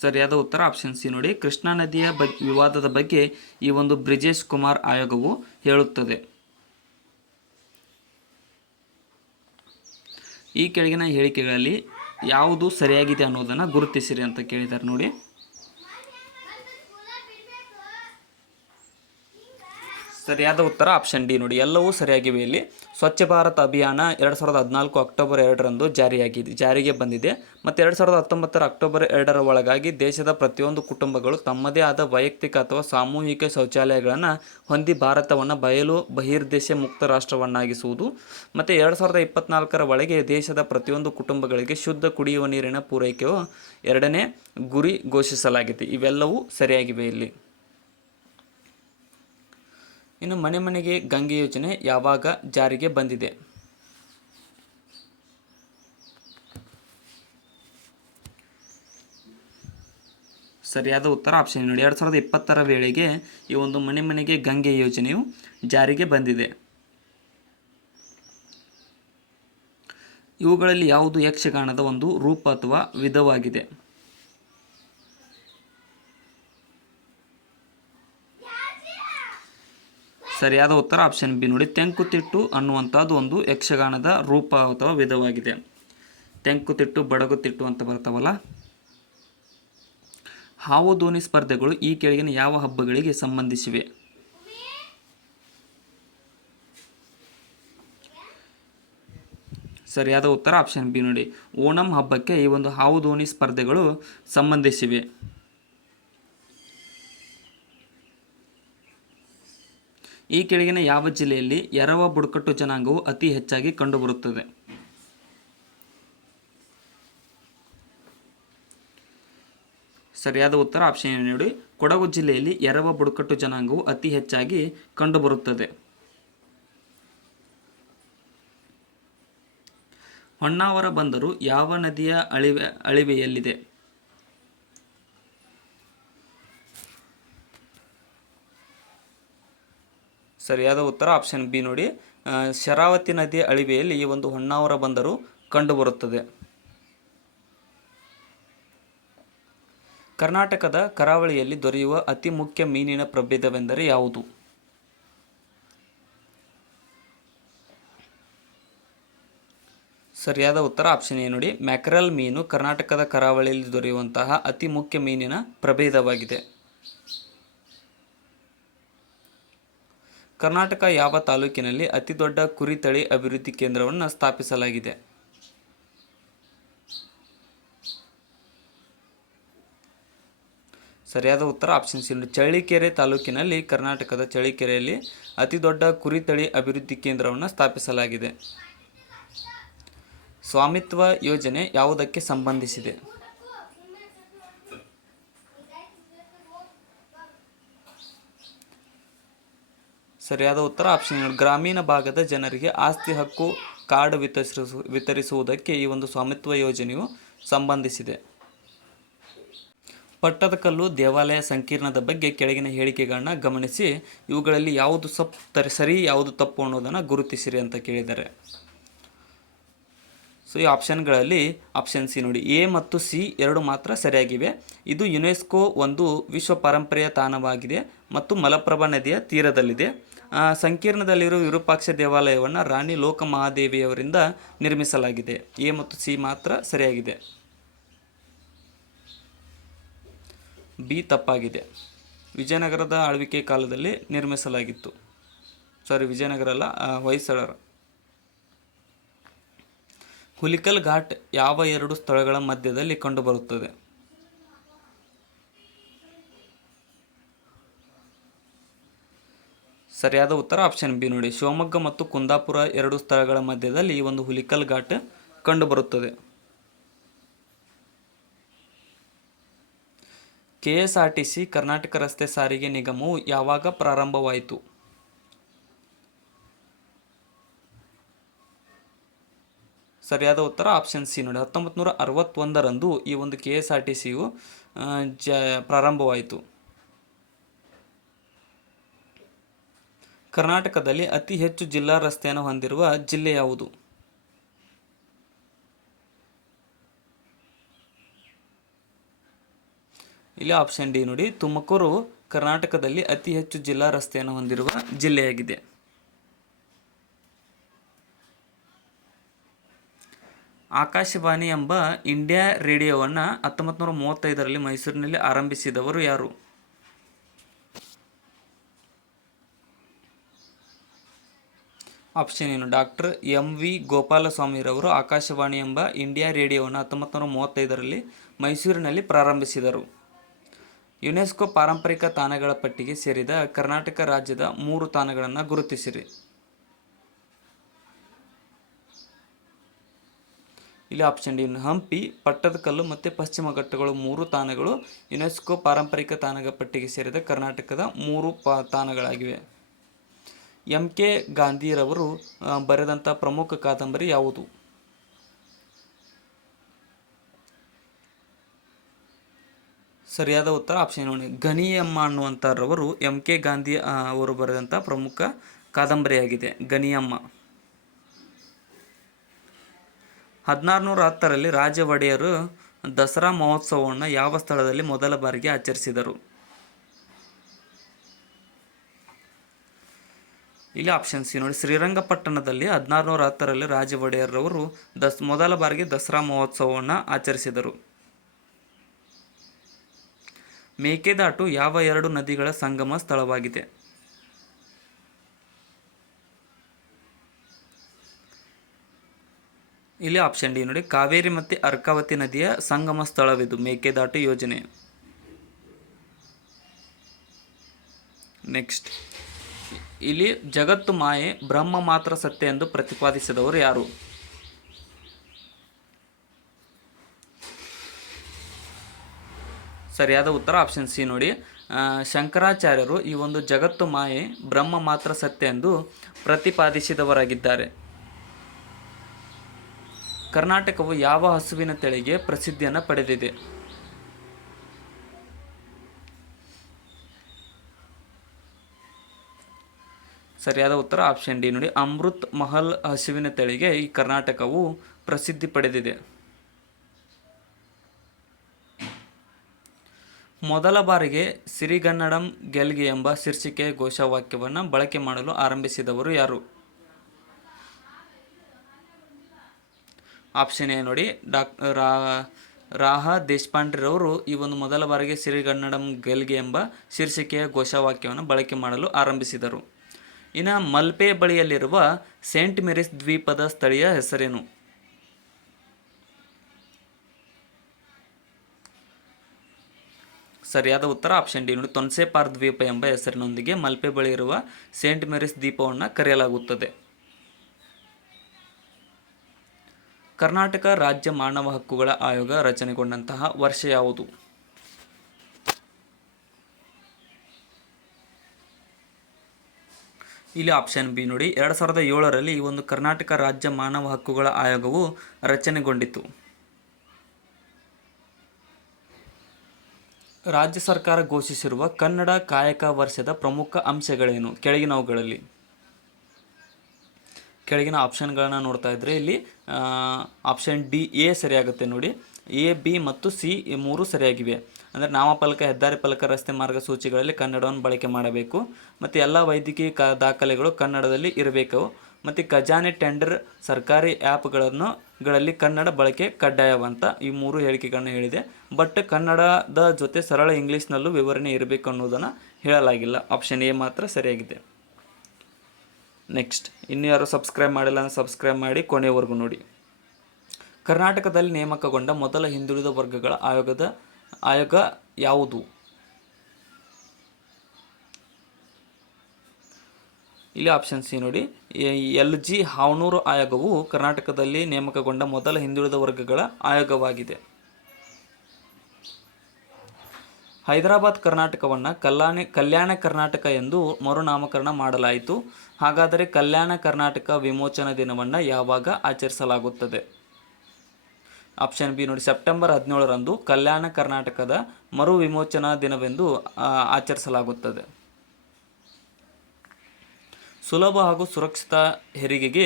ಸರಿಯಾದ ಉತ್ತರ ಆಪ್ಷನ್ ಸಿ ನೋಡಿ. ಕೃಷ್ಣಾ ನದಿಯ ವಿವಾದದ ಬಗ್ಗೆ ಈ ಒಂದು ಬ್ರಿಜೇಶ್ ಕುಮಾರ್ ಆಯೋಗವು ಹೇಳುತ್ತದೆ. ಈ ಕೆಳಗಿನ ಹೇಳಿಕೆಗಳಲ್ಲಿ ಯಾವುದು ಸರಿಯಾಗಿದೆ ಅನ್ನೋದನ್ನು ಗುರುತಿಸಿರಿ ಅಂತ ಕೇಳಿದ್ದಾರೆ ನೋಡಿ. ಸರಿಯಾದ ಉತ್ತರ ಆಪ್ಷನ್ ಡಿ ನೋಡಿ. ಎಲ್ಲವೂ ಸರಿಯಾಗಿವೆ ಇಲ್ಲಿ. ಸ್ವಚ್ಛ ಭಾರತ್ ಅಭಿಯಾನ 2014 ಅಕ್ಟೋಬರ್ 2ರಂದು ಜಾರಿಗೆ ಬಂದಿದೆ. ಮತ್ತು 2019 ಅಕ್ಟೋಬರ್ 2ರ ಒಳಗಾಗಿ ದೇಶದ ಪ್ರತಿಯೊಂದು ಕುಟುಂಬಗಳು ತಮ್ಮದೇ ಆದ ವೈಯಕ್ತಿಕ ಅಥವಾ ಸಾಮೂಹಿಕ ಶೌಚಾಲಯಗಳನ್ನು ಹೊಂದಿ ಭಾರತವನ್ನು ಬಯಲು ಬಹಿರ್ದೇಶ ಮುಕ್ತ ರಾಷ್ಟ್ರವನ್ನಾಗಿಸುವುದು ಮತ್ತು 2024ರ ಒಳಗೆ ದೇಶದ ಪ್ರತಿಯೊಂದು ಕುಟುಂಬಗಳಿಗೆ ಶುದ್ಧ ಕುಡಿಯುವ ನೀರಿನ ಪೂರೈಕೆಯು 2ನೇ ಗುರಿ ಘೋಷಿಸಲಾಗಿದೆ. ಇವೆಲ್ಲವೂ ಸರಿಯಾಗಿವೆ ಇಲ್ಲಿ. ಇನ್ನು ಮನೆ ಮನೆಗೆ ಗಂಗೆ ಯೋಜನೆ ಯಾವಾಗ ಜಾರಿಗೆ ಬಂದಿದೆ? ಸರಿಯಾದ ಉತ್ತರ ಆಪ್ಷನ್ ನೋಡಿ. 2020ರ ವೇಳೆಗೆ ಈ ಒಂದು ಮನೆ ಮನೆಗೆ ಗಂಗೆ ಯೋಜನೆಯು ಜಾರಿಗೆ ಬಂದಿದೆ. ಇವುಗಳಲ್ಲಿ ಯಾವುದು ಯಕ್ಷಗಾನದ ಒಂದು ರೂಪ ಅಥವಾ ವಿಧವಾಗಿದೆ? ಸರಿಯಾದ ಉತ್ತರ ಆಪ್ಷನ್ ಬಿ ನೋಡಿ, ತೆಂಕುತಿಟ್ಟು ಅನ್ನುವಂಥದ್ದು ಒಂದು ಯಕ್ಷಗಾನದ ರೂಪ ಅಥವಾ ವಿಧವಾಗಿದೆ. ತೆಂಕುತಿಟ್ಟು, ಬಡಗುತಿಟ್ಟು ಅಂತ ಬರ್ತಾವಲ್ಲ. ಹಾವು ದೋಣಿ ಸ್ಪರ್ಧೆಗಳು ಈ ಕೆಳಗಿನ ಯಾವ ಹಬ್ಬಗಳಿಗೆ ಸಂಬಂಧಿಸಿವೆ? ಸರಿಯಾದ ಉತ್ತರ ಆಪ್ಷನ್ ಬಿ ನೋಡಿ, ಓಣಂ ಹಬ್ಬಕ್ಕೆ ಈ ಒಂದು ಹಾವು ದೋಣಿ ಸ್ಪರ್ಧೆಗಳು ಸಂಬಂಧಿಸಿವೆ. ಈ ಕೆಳಗಿನ ಯಾವ ಜಿಲ್ಲೆಯಲ್ಲಿ ಎರವ ಬುಡಕಟ್ಟು ಜನಾಂಗವು ಅತಿ ಹೆಚ್ಚಾಗಿ ಕಂಡುಬರುತ್ತದೆ? ಸರಿಯಾದ ಉತ್ತರ ಆಪ್ಷನ್ ನೋಡಿ, ಕೊಡಗು ಜಿಲ್ಲೆಯಲ್ಲಿ ಎರವ ಬುಡಕಟ್ಟು ಜನಾಂಗವು ಅತಿ ಹೆಚ್ಚಾಗಿ ಕಂಡುಬರುತ್ತದೆ. ಹೊನ್ನಾವರ ಬಂದರು ಯಾವ ನದಿಯ ಅಳಿವೆಯಲ್ಲಿದೆ? ಸರಿಯಾದ ಉತ್ತರ ಆಪ್ಷನ್ ಬಿ ನೋಡಿ, ಶರಾವತಿ ನದಿಯ ಅಳಿವೆಯಲ್ಲಿ ಈ ಒಂದು ಹೊನ್ನಾವರ ಬಂದರು ಕಂಡುಬರುತ್ತದೆ. ಕರ್ನಾಟಕದ ಕರಾವಳಿಯಲ್ಲಿ ದೊರೆಯುವ ಅತಿ ಮುಖ್ಯ ಮೀನಿನ ಪ್ರಭೇದವೆಂದರೆ ಯಾವುದು? ಸರಿಯಾದ ಉತ್ತರ ಆಪ್ಷನ್ ಎ ನೋಡಿ, ಮ್ಯಾಕರಲ್ ಮೀನು ಕರ್ನಾಟಕದ ಕರಾವಳಿಯಲ್ಲಿ ದೊರೆಯುವಂತಹ ಅತಿ ಮುಖ್ಯ ಮೀನಿನ ಪ್ರಭೇದವಾಗಿದೆ. ಕರ್ನಾಟಕ ಯಾವ ತಾಲೂಕಿನಲ್ಲಿ ಅತಿ ದೊಡ್ಡ ಕುರಿ ತಳಿ ಅಭಿವೃದ್ಧಿ ಕೇಂದ್ರವನ್ನು ಸ್ಥಾಪಿಸಲಾಗಿದೆ? ಸರಿಯಾದ ಉತ್ತರ ಆಪ್ಷನ್ ಸಿ, ಚಳ್ಳಕೆರೆ ತಾಲೂಕಿನಲ್ಲಿ ಕರ್ನಾಟಕದ ಚಳ್ಳಕೆರೆಯಲ್ಲಿ ಅತಿ ದೊಡ್ಡ ಕುರಿ ತಳಿ ಅಭಿವೃದ್ಧಿ ಕೇಂದ್ರವನ್ನು ಸ್ಥಾಪಿಸಲಾಗಿದೆ. ಸ್ವಾಮಿತ್ವ ಯೋಜನೆ ಯಾವುದಕ್ಕೆ ಸಂಬಂಧಿಸಿದೆ? ಸರಿಯಾದ ಉತ್ತರ ಆಪ್ಷನ್ ಗ್ರಾಮೀಣ ಭಾಗದ ಜನರಿಗೆ ಆಸ್ತಿ ಹಕ್ಕು ಕಾರ್ಡ್ ವಿತರಿಸುವುದಕ್ಕೆ ಈ ಒಂದು ಸ್ವಾಮಿತ್ವ ಯೋಜನೆಯು ಸಂಬಂಧಿಸಿದೆ. ಪಟ್ಟದಕಲ್ಲು ದೇವಾಲಯ ಸಂಕೀರ್ಣದ ಬಗ್ಗೆ ಕೆಳಗಿನ ಹೇಳಿಕೆಗಳನ್ನ ಗಮನಿಸಿ, ಇವುಗಳಲ್ಲಿ ಯಾವುದು ಸರಿ ಯಾವುದು ತಪ್ಪು ಅನ್ನೋದನ್ನು ಗುರುತಿಸಿರಿ ಅಂತ ಕೇಳಿದ್ದಾರೆ. ಸೊ ಈ ಆಪ್ಷನ್ಗಳಲ್ಲಿ ಆಪ್ಷನ್ ಸಿ ನೋಡಿ, ಎ ಮತ್ತು ಸಿ ಎರಡು ಮಾತ್ರ ಸರಿಯಾಗಿವೆ. ಇದು ಯುನೆಸ್ಕೋ ಒಂದು ವಿಶ್ವ ಪಾರಂಪರ್ಯ ತಾಣವಾಗಿದೆ ಮತ್ತು ಮಲಪ್ರಭಾ ನದಿಯ ತೀರದಲ್ಲಿದೆ. ಸಂಕೀರ್ಣದಲ್ಲಿರುವ ವಿರೂಪಾಕ್ಷ ದೇವಾಲಯವನ್ನು ರಾಣಿ ಲೋಕಮಹಾದೇವಿಯವರಿಂದ ನಿರ್ಮಿಸಲಾಗಿದೆ. ಎ ಮತ್ತು ಸಿ ಮಾತ್ರ ಸರಿಯಾಗಿದೆ. ಬಿ ತಪ್ಪಾಗಿದೆ. ವಿಜಯನಗರದ ಆಳ್ವಿಕೆ ಕಾಲದಲ್ಲಿ ನಿರ್ಮಿಸಲಾಗಿತ್ತು. ವಿಜಯನಗರ ಅಲ್ಲ, ಹೊಯ್ಸಳರ. ಹುಲಿಕಲ್ ಘಾಟ್ ಯಾವ ಎರಡು ಸ್ಥಳಗಳ ಮಧ್ಯದಲ್ಲಿ ಕಂಡುಬರುತ್ತದೆ? ಸರಿಯಾದ ಉತ್ತರ ಆಪ್ಷನ್ ಬಿ ನೋಡಿ, ಶಿವಮೊಗ್ಗ ಮತ್ತು ಕುಂದಾಪುರ ಎರಡು ಸ್ಥಳಗಳ ಮಧ್ಯದಲ್ಲಿ ಈ ಒಂದು ಹುಲಿಕಲ್ ಘಾಟ್ ಕಂಡುಬರುತ್ತದೆ. KSRTC ಕರ್ನಾಟಕ ರಸ್ತೆ ಸಾರಿಗೆ ನಿಗಮವು ಯಾವಾಗ ಪ್ರಾರಂಭವಾಯಿತು? ಸರಿಯಾದ ಉತ್ತರ ಆಪ್ಷನ್ ಸಿ ನೋಡಿ, 1961ರಂದು ಈ ಒಂದು KSRTCಯು ಪ್ರಾರಂಭವಾಯಿತು. ಕರ್ನಾಟಕದಲ್ಲಿ ಅತಿ ಹೆಚ್ಚು ಜಿಲ್ಲಾ ರಸ್ತೆಯನ್ನು ಹೊಂದಿರುವ ಜಿಲ್ಲೆ ಯಾವುದು? ಇಲ್ಲಿ ಆಪ್ಷನ್ ಡಿ ನೋಡಿ, ತುಮಕೂರು ಕರ್ನಾಟಕದಲ್ಲಿ ಅತಿ ಹೆಚ್ಚು ಜಿಲ್ಲಾ ರಸ್ತೆಯನ್ನು ಹೊಂದಿರುವ ಜಿಲ್ಲೆಯಾಗಿದೆ. ಆಕಾಶವಾಣಿ ಎಂಬ ಇಂಡಿಯಾ ರೇಡಿಯೋವನ್ನು 1935ರಲ್ಲಿ ಮೈಸೂರಿನಲ್ಲಿ ಆರಂಭಿಸಿದವರು ಯಾರು? ಆಪ್ಷನ್ ಏನು, ಡಾಕ್ಟರ್ MV ಗೋಪಾಲಸ್ವಾಮಿರವರು ಆಕಾಶವಾಣಿ ಎಂಬ ಇಂಡಿಯಾ ರೇಡಿಯೋವನ್ನು 1935ರಲ್ಲಿ ಮೈಸೂರಿನಲ್ಲಿ ಪ್ರಾರಂಭಿಸಿದರು. ಯುನೆಸ್ಕೋ ಪಾರಂಪರಿಕ ತಾಣಗಳ ಪಟ್ಟಿಗೆ ಸೇರಿದ ಕರ್ನಾಟಕ ರಾಜ್ಯದ 3 ತಾಣಗಳನ್ನು ಗುರುತಿಸಿರಿ. ಇಲ್ಲಿ ಆಪ್ಷನ್ ಡಿ, ಹಂಪಿ, ಪಟ್ಟದಕಲ್ಲು ಮತ್ತು ಪಶ್ಚಿಮ ಘಟ್ಟಗಳು 3 ತಾಣಗಳು ಯುನೆಸ್ಕೋ ಪಾರಂಪರಿಕ ತಾಣಗಳ ಪಟ್ಟಿಗೆ ಸೇರಿದ ಕರ್ನಾಟಕದ 3 ತಾಣಗಳಾಗಿವೆ. MK ಗಾಂಧಿರವರು ಬರೆದಂಥ ಪ್ರಮುಖ ಕಾದಂಬರಿ ಯಾವುದು? ಸರಿಯಾದ ಉತ್ತರ ಆಪ್ಷನ್ ನೋಡಿ, ಗನಿಯಮ್ಮ ಅನ್ನುವಂಥರವರು MK ಗಾಂಧಿ ಅವರು ಬರೆದಂಥ ಪ್ರಮುಖ ಕಾದಂಬರಿಯಾಗಿದೆ ಗನಿಯಮ್ಮ. 1610ರಲ್ಲಿ ರಾಜ ಒಡೆಯರು ದಸರಾ ಮಹೋತ್ಸವವನ್ನು ಯಾವ ಸ್ಥಳದಲ್ಲಿ ಮೊದಲ ಬಾರಿಗೆ ಆಚರಿಸಿದರು? ಇಲ್ಲಿ ಆಪ್ಷನ್ ಸಿ ನೋಡಿ, ಶ್ರೀರಂಗಪಟ್ಟಣದಲ್ಲಿ 1610ರಲ್ಲಿ ರಾಜ ಒಡೆಯರ್ರವರು ಮೊದಲ ಬಾರಿಗೆ ದಸರಾ ಮಹೋತ್ಸವವನ್ನು ಆಚರಿಸಿದರು. ಮೇಕೆದಾಟು ಯಾವ ಎರಡು ನದಿಗಳ ಸಂಗಮ ಸ್ಥಳವಾಗಿದೆ? ಇಲ್ಲಿ ಆಪ್ಷನ್ ಡಿ ನೋಡಿ, ಕಾವೇರಿ ಮತ್ತು ಅರ್ಕಾವತಿ ನದಿಯ ಸಂಗಮ ಸ್ಥಳವಿದು ಮೇಕೆದಾಟು ಯೋಜನೆ. ನೆಕ್ಸ್ಟ್, ಇಲ್ಲಿ ಜಗತ್ತು ಮಾಯೆ, ಬ್ರಹ್ಮ ಮಾತ್ರ ಸತ್ಯ ಎಂದು ಪ್ರತಿಪಾದಿಸಿದವರು ಯಾರು? ಸರಿಯಾದ ಉತ್ತರ ಆಪ್ಷನ್ ಸಿ ನೋಡಿ, ಶಂಕರಾಚಾರ್ಯರು ಈ ಒಂದು ಜಗತ್ತು ಮಾಯೆ, ಬ್ರಹ್ಮ ಮಾತ್ರ ಸತ್ಯ ಎಂದು ಪ್ರತಿಪಾದಿಸಿದವರಾಗಿದ್ದಾರೆ. ಕರ್ನಾಟಕವು ಯಾವ ಹಸುವಿನ ತಳಿಗೆ ಪ್ರಸಿದ್ಧಿಯನ್ನು ಪಡೆದಿದೆ? ಸರಿಯಾದ ಉತ್ತರ ಆಪ್ಷನ್ ಡಿ ನೋಡಿ, ಅಮೃತ್ ಮಹಲ್ ಹಸುವಿನ ತಳಿಗೆ ಈ ಕರ್ನಾಟಕವು ಪ್ರಸಿದ್ಧಿ ಪಡೆದಿದೆ. ಮೊದಲ ಬಾರಿಗೆ ಸಿರಿಗನ್ನಡಂ ಗೆಲ್ಗೆ ಎಂಬ ಶೀರ್ಷಿಕೆಯ ಘೋಷವಾಕ್ಯವನ್ನು ಬಳಕೆ ಮಾಡಲು ಆರಂಭಿಸಿದವರು ಯಾರು? ಆಪ್ಷನ್ ಎ ನೋಡಿ, ರಾಹ ದೇಶಪಾಂಡೆರವರು ಈ ಒಂದು ಮೊದಲ ಬಾರಿಗೆ ಸಿರಿಗನ್ನಡಂ ಗೆಲ್ಗೆ ಎಂಬ ಶೀರ್ಷಿಕೆಯ ಘೋಷವಾಕ್ಯವನ್ನು ಬಳಕೆ ಮಾಡಲು ಆರಂಭಿಸಿದರು. ಇನ್ನು ಮಲ್ಪೆ ಬಳಿಯಲ್ಲಿರುವ ಸೇಂಟ್ ಮೇರಿಸ್ ದ್ವೀಪದ ಸ್ಥಳೀಯ ಹೆಸರೇನು? ಸರಿಯಾದ ಉತ್ತರ ಆಪ್ಷನ್ ಡಿ ನೋಡಿ, ತೊನ್ಸೆಪಾರ್ ದ್ವೀಪ ಎಂಬ ಹೆಸರಿನೊಂದಿಗೆ ಮಲ್ಪೆ ಬಳಿ ಇರುವ ಸೇಂಟ್ ಮೇರಿಸ್ ದ್ವೀಪವನ್ನು ಕರೆಯಲಾಗುತ್ತದೆ. ಕರ್ನಾಟಕ ರಾಜ್ಯ ಮಾನವ ಹಕ್ಕುಗಳ ಆಯೋಗ ರಚನೆಗೊಂಡಂತಹ ವರ್ಷ ಯಾವುದು? ಇಲ್ಲಿ ಆಪ್ಷನ್ ಬಿ ನೋಡಿ, 2007ರಲ್ಲಿ ಈ ಒಂದು ಕರ್ನಾಟಕ ರಾಜ್ಯ ಮಾನವ ಹಕ್ಕುಗಳ ಆಯೋಗವು ರಚನೆಗೊಂಡಿತು. ರಾಜ್ಯ ಸರ್ಕಾರ ಘೋಷಿಸಿರುವ ಕನ್ನಡ ಕಾಯಕ ವರ್ಷದ ಪ್ರಮುಖ ಅಂಶಗಳೇನು? ಕೆಳಗಿನವುಗಳಲ್ಲಿ ಕೆಳಗಿನ ಆಪ್ಷನ್ಗಳನ್ನು ನೋಡ್ತಾ ಇದ್ದರೆ ಇಲ್ಲಿ ಆಪ್ಷನ್ ಡಿ ಎ ಸರಿಯಾಗುತ್ತೆ ನೋಡಿ. ಎ, ಬಿ ಮತ್ತು ಸಿ ಮೂರು ಸರಿಯಾಗಿವೆ. ಅಂದರೆ ನಾಮಫಲಕ, ಹೆದ್ದಾರಿ ಫಲಕ, ರಸ್ತೆ ಮಾರ್ಗಸೂಚಿಗಳಲ್ಲಿ ಕನ್ನಡವನ್ನು ಬಳಕೆ ಮಾಡಬೇಕು. ಮತ್ತು ಎಲ್ಲ ವೈದ್ಯಕೀಯ ದಾಖಲೆಗಳು ಕನ್ನಡದಲ್ಲಿ ಇರಬೇಕು. ಮತ್ತು ಖಜಾನೆ, ಟೆಂಡರ್, ಸರ್ಕಾರಿ ಆ್ಯಪ್ಗಳಲ್ಲಿ ಕನ್ನಡ ಬಳಕೆ ಕಡ್ಡಾಯವಂತ ಈ ಮೂರು ಹೇಳಿಕೆಗಳನ್ನು ಹೇಳಿದೆ. ಬಟ್ ಕನ್ನಡದ ಜೊತೆ ಸರಳ ಇಂಗ್ಲೀಷ್ನಲ್ಲೂ ವಿವರಣೆ ಇರಬೇಕು ಅನ್ನೋದನ್ನು ಹೇಳಲಾಗಿಲ್ಲ. ಆಪ್ಷನ್ ಎ ಮಾತ್ರ ಸರಿಯಾಗಿದೆ. ನೆಕ್ಸ್ಟ್, ಇನ್ನು ಯಾರು ಸಬ್ಸ್ಕ್ರೈಬ್ ಮಾಡಿಲ್ಲ ಅಂದರೆ ಸಬ್ಸ್ಕ್ರೈಬ್ ಮಾಡಿ ಕೊನೆಯವರೆಗೂ ನೋಡಿ. ಕರ್ನಾಟಕದಲ್ಲಿ ನೇಮಕಗೊಂಡ ಮೊದಲ ಹಿಂದುಳಿದ ವರ್ಗಗಳ ಆಯೋಗ ಯಾವುದು? ಇಲ್ಲಿ ಆಪ್ಷನ್ ಸಿ ನೋಡಿ, LG ಹಾವನೂರು ಆಯೋಗವು ಕರ್ನಾಟಕದಲ್ಲಿ ನೇಮಕಗೊಂಡ ಮೊದಲ ಹಿಂದುಳಿದ ವರ್ಗಗಳ ಆಯೋಗವಾಗಿದೆ. ಹೈದರಾಬಾದ್ ಕರ್ನಾಟಕವನ್ನು ಕಲ್ಯಾಣ ಕರ್ನಾಟಕ ಎಂದು ಮರುನಾಮಕರಣ ಮಾಡಲಾಯಿತು. ಹಾಗಾದರೆ ಕಲ್ಯಾಣ ಕರ್ನಾಟಕ ವಿಮೋಚನಾ ದಿನವನ್ನು ಯಾವಾಗ ಆಚರಿಸಲಾಗುತ್ತದೆ? ಆಪ್ಷನ್ ಬಿ ನೋಡಿ, ಸೆಪ್ಟೆಂಬರ್ 17ರಂದು ಕಲ್ಯಾಣ ಕರ್ನಾಟಕದ ಮರು ವಿಮೋಚನಾ ದಿನವೆಂದು ಆಚರಿಸಲಾಗುತ್ತದೆ. ಸುಲಭ ಹಾಗೂ ಸುರಕ್ಷಿತ ಹೆರಿಗೆಗೆ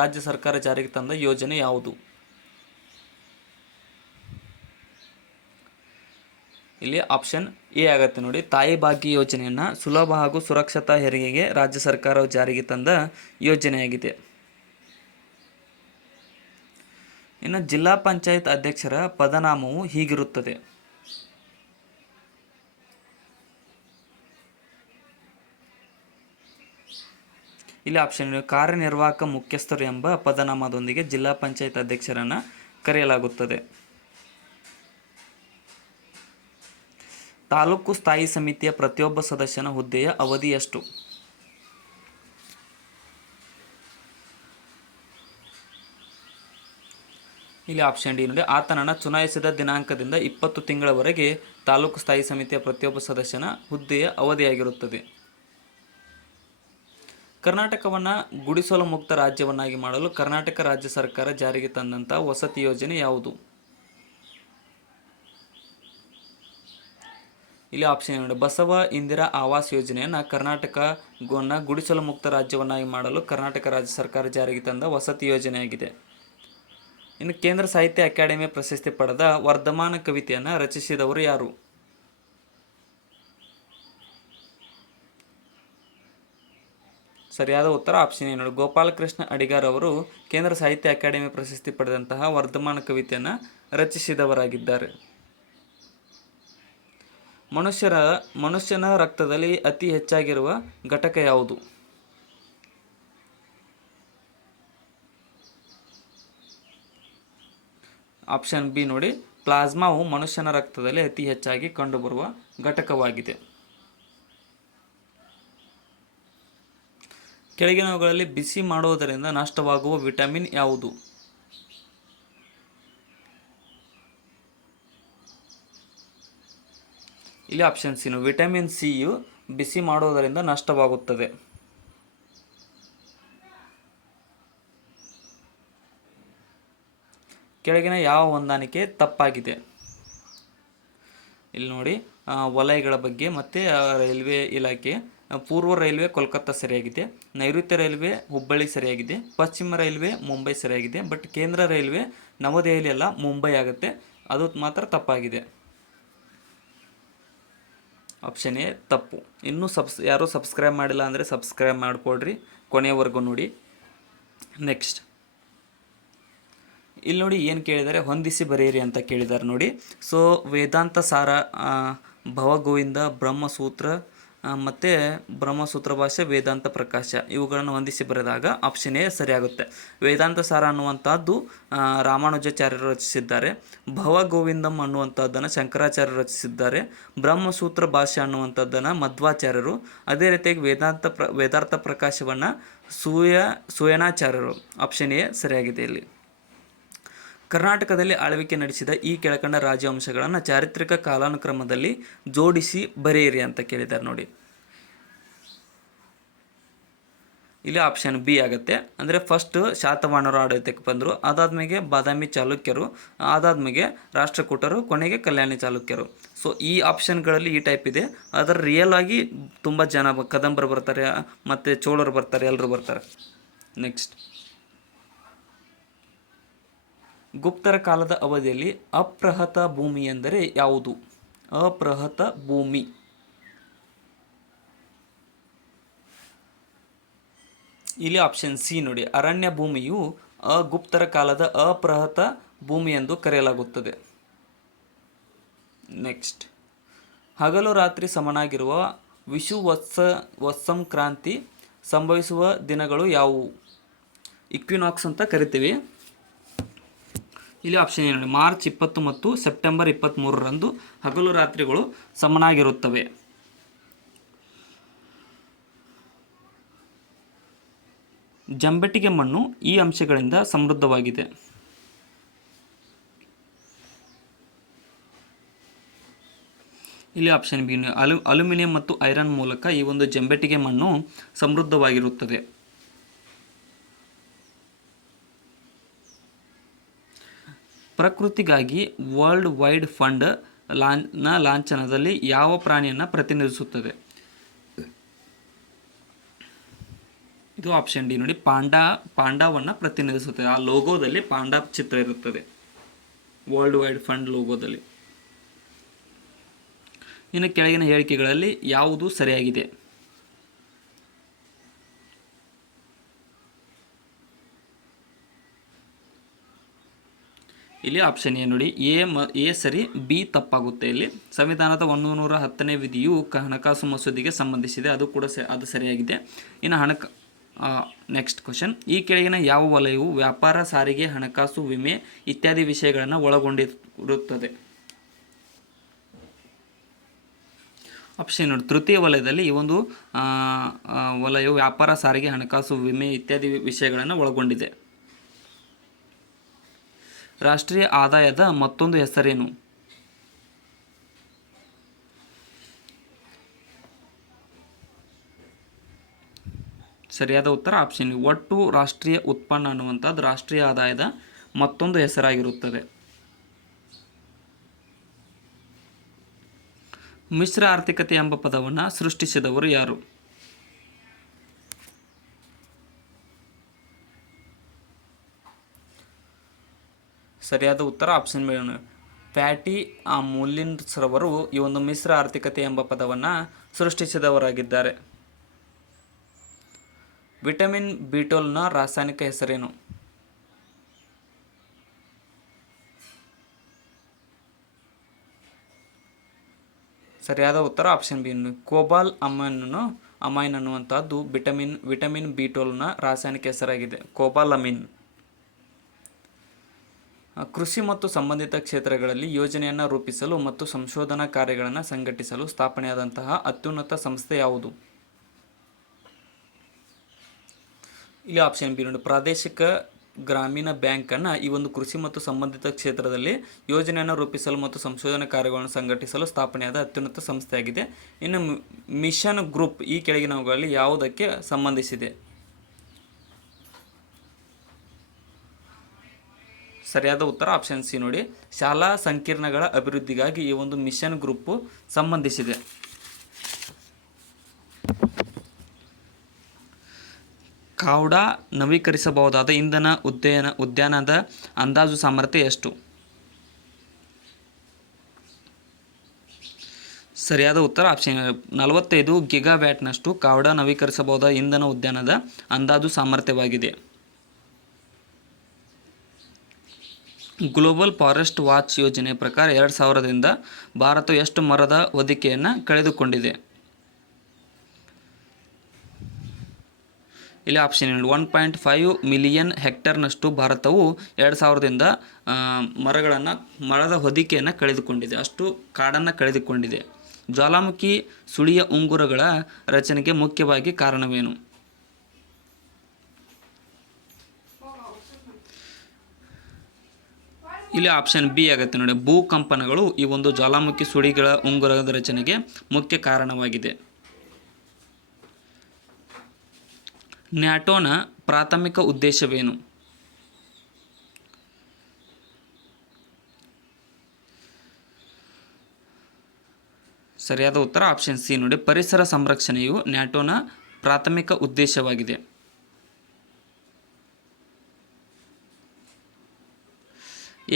ರಾಜ್ಯ ಸರ್ಕಾರ ಜಾರಿಗೆ ತಂದ ಯೋಜನೆ ಯಾವುದು? ಇಲ್ಲಿ ಆಪ್ಷನ್ ಎ ಆಗುತ್ತೆ ನೋಡಿ, ತಾಯಿ ಭಾಗ್ಯ ಯೋಜನೆಯನ್ನು ಸುಲಭ ಹಾಗೂ ಸುರಕ್ಷಿತ ಹೆರಿಗೆಗೆ ರಾಜ್ಯ ಸರ್ಕಾರವು ಜಾರಿಗೆ ತಂದ ಯೋಜನೆಯಾಗಿದೆ. ಇನ್ನು ಜಿಲ್ಲಾ ಪಂಚಾಯತ್ ಅಧ್ಯಕ್ಷರ ಪದನಾಮವು ಹೀಗಿರುತ್ತದೆ. ಇಲ್ಲಿ ಆಪ್ಷನ್ ಕಾರ್ಯನಿರ್ವಾಹಕ ಮುಖ್ಯಸ್ಥರು ಎಂಬ ಪದನಾಮದೊಂದಿಗೆ ಜಿಲ್ಲಾ ಪಂಚಾಯತ್ ಅಧ್ಯಕ್ಷರನ್ನು ಕರೆಯಲಾಗುತ್ತದೆ. ತಾಲೂಕು ಸ್ಥಾಯಿ ಸಮಿತಿಯ ಪ್ರತಿಯೊಬ್ಬ ಸದಸ್ಯನ ಹುದ್ದೆಯ ಅವಧಿ ಎಷ್ಟು? ಇಲ್ಲಿ ಆಪ್ಷನ್ ಡಿ ನೋಡಿ, ಆತನನ್ನು ಚುನಾಯಿಸಿದ ದಿನಾಂಕದಿಂದ 20 ತಿಂಗಳವರೆಗೆ ತಾಲೂಕು ಸ್ಥಾಯಿ ಸಮಿತಿಯ ಪ್ರತಿಯೊಬ್ಬ ಸದಸ್ಯನ ಹುದ್ದೆಯ ಅವಧಿಯಾಗಿರುತ್ತದೆ. ಕರ್ನಾಟಕವನ್ನು ಗುಡಿಸಲು ಮುಕ್ತ ರಾಜ್ಯವನ್ನಾಗಿ ಮಾಡಲು ಕರ್ನಾಟಕ ರಾಜ್ಯ ಸರ್ಕಾರ ಜಾರಿಗೆ ತಂದಂತಹ ವಸತಿ ಯೋಜನೆ ಯಾವುದು? ಇಲ್ಲಿ ಆಪ್ಷನ್ ನೋಡಿ, ಬಸವ ಇಂದಿರಾ ಆವಾಸ್ ಯೋಜನೆಯನ್ನು ಕರ್ನಾಟಕವನ್ನು ಗುಡಿಸಲು ಮುಕ್ತ ರಾಜ್ಯವನ್ನಾಗಿ ಮಾಡಲು ಕರ್ನಾಟಕ ರಾಜ್ಯ ಸರ್ಕಾರ ಜಾರಿಗೆ ತಂದ ವಸತಿ ಯೋಜನೆಯಾಗಿದೆ. ಇನ್ನು ಕೇಂದ್ರ ಸಾಹಿತ್ಯ ಅಕಾಡೆಮಿ ಪ್ರಶಸ್ತಿ ಪಡೆದ ವರ್ಧಮಾನ ಕವಿತೆಯನ್ನು ರಚಿಸಿದವರು ಯಾರು? ಸರಿಯಾದ ಉತ್ತರ ಆಪ್ಷನ್ ಎ ನೋಡಿ, ಗೋಪಾಲಕೃಷ್ಣ ಅಡಿಗಾರ್ ಅವರು ಕೇಂದ್ರ ಸಾಹಿತ್ಯ ಅಕಾಡೆಮಿ ಪ್ರಶಸ್ತಿ ಪಡೆದಂತಹ ವರ್ಧಮಾನ ಕವಿತೆಯನ್ನು ರಚಿಸಿದವರಾಗಿದ್ದಾರೆ. ಮನುಷ್ಯನ ರಕ್ತದಲ್ಲಿ ಅತಿ ಹೆಚ್ಚಾಗಿರುವ ಘಟಕ ಯಾವುದು? ಆಪ್ಷನ್ ಬಿ ನೋಡಿ, ಪ್ಲಾಸ್ಮಾವು ಮನುಷ್ಯನ ರಕ್ತದಲ್ಲಿ ಅತಿ ಹೆಚ್ಚಾಗಿ ಕಂಡುಬರುವ ಘಟಕವಾಗಿದೆ. ಕೆಳಗಿನವುಗಳಲ್ಲಿ ಬಿಸಿ ಮಾಡುವುದರಿಂದ ನಷ್ಟವಾಗುವ ವಿಟಮಿನ್ ಯಾವುದು? ಇಲ್ಲಿ ಆಪ್ಷನ್ ಸಿ, ವಿಟಮಿನ್ ಸಿಯು ಬಿಸಿ ಮಾಡುವುದರಿಂದ ನಷ್ಟವಾಗುತ್ತದೆ. ಕೆಳಗಿನ ಯಾವ ಹೊಂದಾಣಿಕೆ ತಪ್ಪಾಗಿದೆ? ಇಲ್ಲಿ ನೋಡಿ, ವಲಯಗಳ ಬಗ್ಗೆ ಮತ್ತು ರೈಲ್ವೆ ಇಲಾಖೆ. ಪೂರ್ವ ರೈಲ್ವೆ ಕೋಲ್ಕತ್ತಾ ಸರಿಯಾಗಿದೆ, ನೈಋತ್ಯ ರೈಲ್ವೆ ಹುಬ್ಬಳ್ಳಿ ಸರಿಯಾಗಿದೆ, ಪಶ್ಚಿಮ ರೈಲ್ವೆ ಮುಂಬೈ ಸರಿಯಾಗಿದೆ. ಬಟ್ ಕೇಂದ್ರ ರೈಲ್ವೆ ನವದೆಹಲಿ ಅಲ್ಲ, ಮುಂಬೈ ಆಗುತ್ತೆ, ಅದು ಮಾತ್ರ ತಪ್ಪಾಗಿದೆ. ಆಪ್ಷನ್ ಎ ತಪ್ಪು. ಇನ್ನೂ ಯಾರೂ ಸಬ್ಸ್ಕ್ರೈಬ್ ಮಾಡಿಲ್ಲ ಅಂದರೆ ಸಬ್ಸ್ಕ್ರೈಬ್ ಮಾಡಿಕೊಡ್ರಿ, ಕೊನೆಯವರೆಗೂ ನೋಡಿ. ನೆಕ್ಸ್ಟ್ ಇಲ್ಲಿ ನೋಡಿ, ಏನು ಕೇಳಿದ್ದಾರೆ, ಹೊಂದಿಸಿ ಬರೆಯಿರಿ ಅಂತ ಕೇಳಿದ್ದಾರೆ ನೋಡಿ. ಸೊ ವೇದಾಂತ ಸಾರ, ಭವಗೋವಿಂದ, ಬ್ರಹ್ಮಸೂತ್ರ ಮತ್ತು ಬ್ರಹ್ಮಸೂತ್ರ ಭಾಷೆ, ವೇದಾಂತ ಪ್ರಕಾಶ, ಇವುಗಳನ್ನು ಹೊಂದಿಸಿ ಬರೆದಾಗ ಆಪ್ಷನ್ ಎ ಸರಿಯಾಗುತ್ತೆ. ವೇದಾಂತ ಸಾರ ಅನ್ನುವಂಥದ್ದು ರಾಮಾನುಜಾಚಾರ್ಯರು ರಚಿಸಿದ್ದಾರೆ. ಭವಗೋವಿಂದಂ ಅನ್ನುವಂಥದ್ದನ್ನು ಶಂಕರಾಚಾರ್ಯರು ರಚಿಸಿದ್ದಾರೆ. ಬ್ರಹ್ಮಸೂತ್ರ ಭಾಷೆ ಅನ್ನುವಂಥದ್ದನ್ನು ಮಧ್ವಾಚಾರ್ಯರು. ಅದೇ ರೀತಿಯಾಗಿ ವೇದಾರ್ಥ ಪ್ರಕಾಶವನ್ನು ಸೂಯನಾಚಾರ್ಯರು. ಆಪ್ಷನ್ ಎ ಸರಿಯಾಗಿದೆ. ಇಲ್ಲಿ ಕರ್ನಾಟಕದಲ್ಲಿ ಆಳ್ವಿಕೆ ನಡೆಸಿದ ಈ ಕೆಳಕಂಡ ರಾಜವಂಶಗಳನ್ನು ಚಾರಿತ್ರಿಕ ಕಾಲಾನುಕ್ರಮದಲ್ಲಿ ಜೋಡಿಸಿ ಬರೆಯಿರಿ ಅಂತ ಕೇಳಿದ್ದಾರೆ ನೋಡಿ. ಇಲ್ಲಿ ಆಪ್ಷನ್ ಬಿ ಆಗುತ್ತೆ. ಅಂದರೆ ಫಸ್ಟ್ ಶಾತವಾಹನರು ಆಡಳಿತಕ್ಕೆ ಬಂದರು, ಅದಾದ್ಮೇಲೆ ಬಾದಾಮಿ ಚಾಲುಕ್ಯರು, ಅದಾದ್ಮೇಲೆ ರಾಷ್ಟ್ರಕೂಟರು, ಕೊನೆಗೆ ಕಲ್ಯಾಣಿ ಚಾಲುಕ್ಯರು. ಸೊ ಈ ಆಪ್ಷನ್ಗಳಲ್ಲಿ ಈ ಟೈಪ್ ಇದೆ. ಅದರ ರಿಯಲ್ ಆಗಿ ತುಂಬ ಜನ ಕದಂಬರು ಬರ್ತಾರೆ, ಮತ್ತು ಚೋಳರು ಬರ್ತಾರೆ, ಎಲ್ಲರೂ ಬರ್ತಾರೆ. ನೆಕ್ಸ್ಟ್, ಗುಪ್ತರ ಕಾಲದ ಅವಧಿಯಲ್ಲಿ ಅಪ್ರಹತ ಭೂಮಿ ಎಂದರೆ ಯಾವುದು? ಅಪ್ರಹತ ಭೂಮಿ. ಇಲ್ಲಿ ಆಪ್ಷನ್ ಸಿ ನೋಡಿ, ಅರಣ್ಯ ಭೂಮಿಯು ಗುಪ್ತರ ಕಾಲದ ಅಪ್ರಹತ ಭೂಮಿ ಎಂದು ಕರೆಯಲಾಗುತ್ತದೆ. ನೆಕ್ಸ್ಟ್, ಹಗಲು ರಾತ್ರಿ ಸಮನಾಗಿರುವ ವಿಷು ವತ್ಸಂಕ್ರಾಂತಿ ಸಂಭವಿಸುವ ದಿನಗಳು ಯಾವುವು? ಇಕ್ವಿನಾಕ್ಸ್ ಅಂತ ಕರಿತೀವಿ. ಇಲ್ಲಿ ಆಪ್ಷನ್ ಏನು ನೋಡಿ, ಮಾರ್ಚ್ 20 ಮತ್ತು ಸೆಪ್ಟೆಂಬರ್ 23ರಂದು ಹಗಲು ರಾತ್ರಿಗಳು ಸಮನಾಗಿರುತ್ತವೆ. ಜಂಬೆಟ್ಟಿಗೆ ಮಣ್ಣು ಈ ಅಂಶಗಳಿಂದ ಸಮೃದ್ಧವಾಗಿದೆ. ಇಲ್ಲಿ ಆಪ್ಷನ್ ಬಿ, ಅಲ್ಯೂಮಿನಿಯಂ ಮತ್ತು ಐರನ್ ಮೂಲಕ ಈ ಒಂದು ಜಂಬೆಟ್ಟಿಗೆ ಮಣ್ಣು ಸಮೃದ್ಧವಾಗಿರುತ್ತದೆ. ಪ್ರಕೃತಿಗಾಗಿ ವರ್ಲ್ಡ್ ವೈಡ್ ಫಂಡ್ ಲಾಂಛನದಲ್ಲಿ ಯಾವ ಪ್ರಾಣಿಯನ್ನು ಪ್ರತಿನಿಧಿಸುತ್ತದೆ? ಇದು ಆಪ್ಷನ್ ಡಿ ನೋಡಿ, ಪಾಂಡಾವನ್ನು ಪ್ರತಿನಿಧಿಸುತ್ತದೆ. ಆ ಲೋಗೋದಲ್ಲಿ ಪಾಂಡಾ ಚಿತ್ರ ಇರುತ್ತದೆ, ವರ್ಲ್ಡ್ ವೈಡ್ ಫಂಡ್ ಲೋಗೋದಲ್ಲಿ. ಇನ್ನು ಕೆಳಗಿನ ಹೇಳಿಕೆಗಳಲ್ಲಿ ಯಾವುದು ಸರಿಯಾಗಿದೆ? ಇಲ್ಲಿ ಆಪ್ಷನ್ ಎ ನೋಡಿ, ಎ ಸರಿ, ಬಿ ತಪ್ಪಾಗುತ್ತೆ. ಇಲ್ಲಿ ಸಂವಿಧಾನದ 110ನೇ ವಿಧಿಯು ಹಣಕಾಸು ಮಸೂದೆಗೆ ಸಂಬಂಧಿಸಿದೆ, ಅದು ಕೂಡ ಅದು ಸರಿಯಾಗಿದೆ. ಇನ್ನು ನೆಕ್ಸ್ಟ್ ಕ್ವಶನ್, ಈ ಕೆಳಗಿನ ಯಾವ ವಲಯವು ವ್ಯಾಪಾರ, ಸಾರಿಗೆ, ಹಣಕಾಸು, ವಿಮೆ ಇತ್ಯಾದಿ ವಿಷಯಗಳನ್ನು ಒಳಗೊಂಡಿರುತ್ತದೆ? ಆಪ್ಷನ್ ನೋಡಿ, ತೃತೀಯ ವಲಯದಲ್ಲಿ ಈ ಒಂದು ವಲಯವು ವ್ಯಾಪಾರ, ಸಾರಿಗೆ, ಹಣಕಾಸು, ವಿಮೆ ಇತ್ಯಾದಿ ವಿಷಯಗಳನ್ನು ಒಳಗೊಂಡಿದೆ. ರಾಷ್ಟ್ರೀಯ ಆದಾಯದ ಮತ್ತೊಂದು ಹೆಸರೇನು? ಸರಿಯಾದ ಉತ್ತರ ಆಪ್ಷನ್ ಒಟ್ಟು ರಾಷ್ಟ್ರೀಯ ಉತ್ಪನ್ನ ಅನ್ನುವಂಥದ್ದು ರಾಷ್ಟ್ರೀಯ ಆದಾಯದ ಮತ್ತೊಂದು ಹೆಸರಾಗಿರುತ್ತದೆ. ಮಿಶ್ರ ಆರ್ಥಿಕತೆ ಎಂಬ ಪದವನ್ನು ಸೃಷ್ಟಿಸಿದವರು ಯಾರು? ಸರಿಯಾದ ಉತ್ತರ ಆಪ್ಷನ್ ಬಿ. ಪ್ಯಾಟಿ ಮುಲ್ಲಿನ್ಸ್ ರವರು ಈ ಒಂದು ಮಿಶ್ರ ಆರ್ಥಿಕತೆ ಎಂಬ ಪದವನ್ನು ಸೃಷ್ಟಿಸಿದವರಾಗಿದ್ದಾರೆ. ವಿಟಮಿನ್ ಬಿ12ನ ರಾಸಾಯನಿಕ ಹೆಸರೇನು? ಸರಿಯಾದ ಉತ್ತರ ಆಪ್ಷನ್ ಬಿ. ಕೋಬಾಲ್ ಅಮೈನ್ ಅನ್ನುವಂಥದ್ದು ವಿಟಮಿನ್ ಬಿ12ನ ರಾಸಾಯನಿಕ ಹೆಸರಾಗಿದೆ, ಕೋಬಾಲಮಿನ್. ಕೃಷಿ ಮತ್ತು ಸಂಬಂಧಿತ ಕ್ಷೇತ್ರಗಳಲ್ಲಿ ಯೋಜನೆಯನ್ನು ರೂಪಿಸಲು ಮತ್ತು ಸಂಶೋಧನಾ ಕಾರ್ಯಗಳನ್ನು ಸಂಘಟಿಸಲು ಸ್ಥಾಪನೆಯಾದಂತಹ ಅತ್ಯುನ್ನತ ಸಂಸ್ಥೆ ಯಾವುದು? ಇಲ್ಲಿ ಆಪ್ಷನ್ ಬಿ ನೋಡಿ, ಪ್ರಾದೇಶಿಕ ಗ್ರಾಮೀಣ ಬ್ಯಾಂಕನ್ನು ಈ ಒಂದು ಕೃಷಿ ಮತ್ತು ಸಂಬಂಧಿತ ಕ್ಷೇತ್ರದಲ್ಲಿ ಯೋಜನೆಯನ್ನು ರೂಪಿಸಲು ಮತ್ತು ಸಂಶೋಧನಾ ಕಾರ್ಯಗಳನ್ನು ಸಂಘಟಿಸಲು ಸ್ಥಾಪನೆಯಾದ ಅತ್ಯುನ್ನತ ಸಂಸ್ಥೆಯಾಗಿದೆ. ಇನ್ನು ಮಿಷನ್ ಗ್ರೂಪ್ ಈ ಕೆಳಗಿನವುಗಳಲ್ಲಿ ಯಾವುದಕ್ಕೆ ಸಂಬಂಧಿಸಿದೆ? ಸರಿಯಾದ ಉತ್ತರ ಆಪ್ಷನ್ ಸಿ ನೋಡಿ, ಶಾಲಾ ಸಂಕೀರ್ಣಗಳ ಅಭಿವೃದ್ಧಿಗಾಗಿ ಈ ಒಂದು ಮಿಷನ್ ಗ್ರೂಪ್ ಸಂಬಂಧಿಸಿದೆ. ಕೌಡಾ ನವೀಕರಿಸಬಹುದಾದ ಇಂಧನ ಉದ್ಯಾನದ ಅಂದಾಜು ಸಾಮರ್ಥ್ಯ ಎಷ್ಟು? ಸರಿಯಾದ ಉತ್ತರ ಆಪ್ಷನ್ 45 ಗಿಗಾವ್ಯಾಟ್ನಷ್ಟು ಕೌಡಾ ನವೀಕರಿಸಬಹುದಾದ ಇಂಧನ ಉದ್ಯಾನದ ಅಂದಾಜು ಸಾಮರ್ಥ್ಯವಾಗಿದೆ. ಗ್ಲೋಬಲ್ ಫಾರೆಸ್ಟ್ ವಾಚ್ ಯೋಜನೆ ಪ್ರಕಾರ 2000ರಿಂದ ಭಾರತವು ಎಷ್ಟು ಮರದ ಹೊದಿಕೆಯನ್ನು ಕಳೆದುಕೊಂಡಿದೆ? ಇಲ್ಲಿ ಆಪ್ಷನ್ 1.5 ಮಿಲಿಯನ್ ಹೆಕ್ಟೇರ್ನಷ್ಟು ಭಾರತವು 2000ರಿಂದ ಮರದ ಹೊದಿಕೆಯನ್ನು ಕಳೆದುಕೊಂಡಿದೆ, ಅಷ್ಟು ಕಾಡನ್ನು ಕಳೆದುಕೊಂಡಿದೆ. ಜ್ವಾಲಾಮುಖಿ ಸುಳಿಯ ಉಂಗುರಗಳ ರಚನೆಗೆ ಮುಖ್ಯವಾಗಿ ಕಾರಣವೇನು? ಇಲ್ಲಿ ಆಪ್ಷನ್ ಬಿ ಆಗುತ್ತೆ ನೋಡಿ, ಭೂಕಂಪನಗಳು ಈ ಒಂದು ಜ್ವಾಲಾಮುಖಿ ಸುಳಿಗಳ ಉಂಗುರದ ರಚನೆಗೆ ಮುಖ್ಯ ಕಾರಣವಾಗಿದೆ. ನ್ಯಾಟೋನ ಪ್ರಾಥಮಿಕ ಉದ್ದೇಶವೇನು? ಸರಿಯಾದ ಉತ್ತರ ಆಪ್ಷನ್ ಸಿ ನೋಡಿ, ಪರಿಸರ ಸಂರಕ್ಷಣೆಯು ನ್ಯಾಟೋನ ಪ್ರಾಥಮಿಕ ಉದ್ದೇಶವಾಗಿದೆ.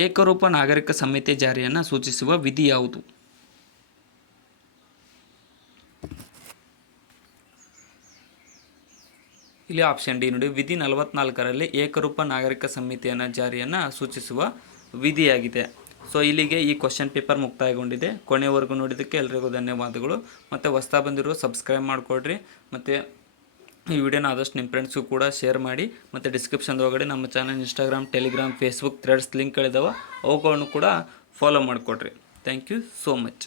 ಏಕರೂಪ ನಾಗರಿಕ ಸಂಹಿತೆ ಜಾರಿಯನ್ನು ಸೂಚಿಸುವ ವಿಧಿ ಯಾವುದು? ಇಲ್ಲಿ ಆಪ್ಷನ್ ಡಿ ನೋಡಿ, ವಿಧಿ 44ರಲ್ಲಿ ಏಕರೂಪ ನಾಗರಿಕ ಸಂಹಿತೆಯನ್ನು ಜಾರಿಯನ್ನು ಸೂಚಿಸುವ ವಿಧಿಯಾಗಿದೆ. ಸೊ ಇಲ್ಲಿಗೆ ಈ ಕ್ವಶನ್ ಪೇಪರ್ ಮುಕ್ತಾಯಗೊಂಡಿದೆ. ಕೊನೆಯವರೆಗೂ ನೋಡಿದ್ದಕ್ಕೆ ಎಲ್ರಿಗೂ ಧನ್ಯವಾದಗಳು. ಮತ್ತು ಹೊಸ್ತಾ ಬಂದಿರೋ ಸಬ್ಸ್ಕ್ರೈಬ್ ಮಾಡಿಕೊಡ್ರಿ, ಮತ್ತು ಈ ವಿಡಿಯೋನ ಆದಷ್ಟು ನಿಮ್ಮ ಫ್ರೆಂಡ್ಸ್ಗೂ ಕೂಡ ಶೇರ್ ಮಾಡಿ. ಮತ್ತು ಡಿಸ್ಕ್ರಿಪ್ಷನ್ ಒಳಗಡೆ ನಮ್ಮ channel Instagram, Telegram, Facebook, Threads ಲಿಂಕ್ಗಳಿದ್ದಾವೆ, ಅವುಗಳನ್ನು ಕೂಡ ಫಾಲೋ ಮಾಡಿಕೊಡ್ರಿ. Thank you so much.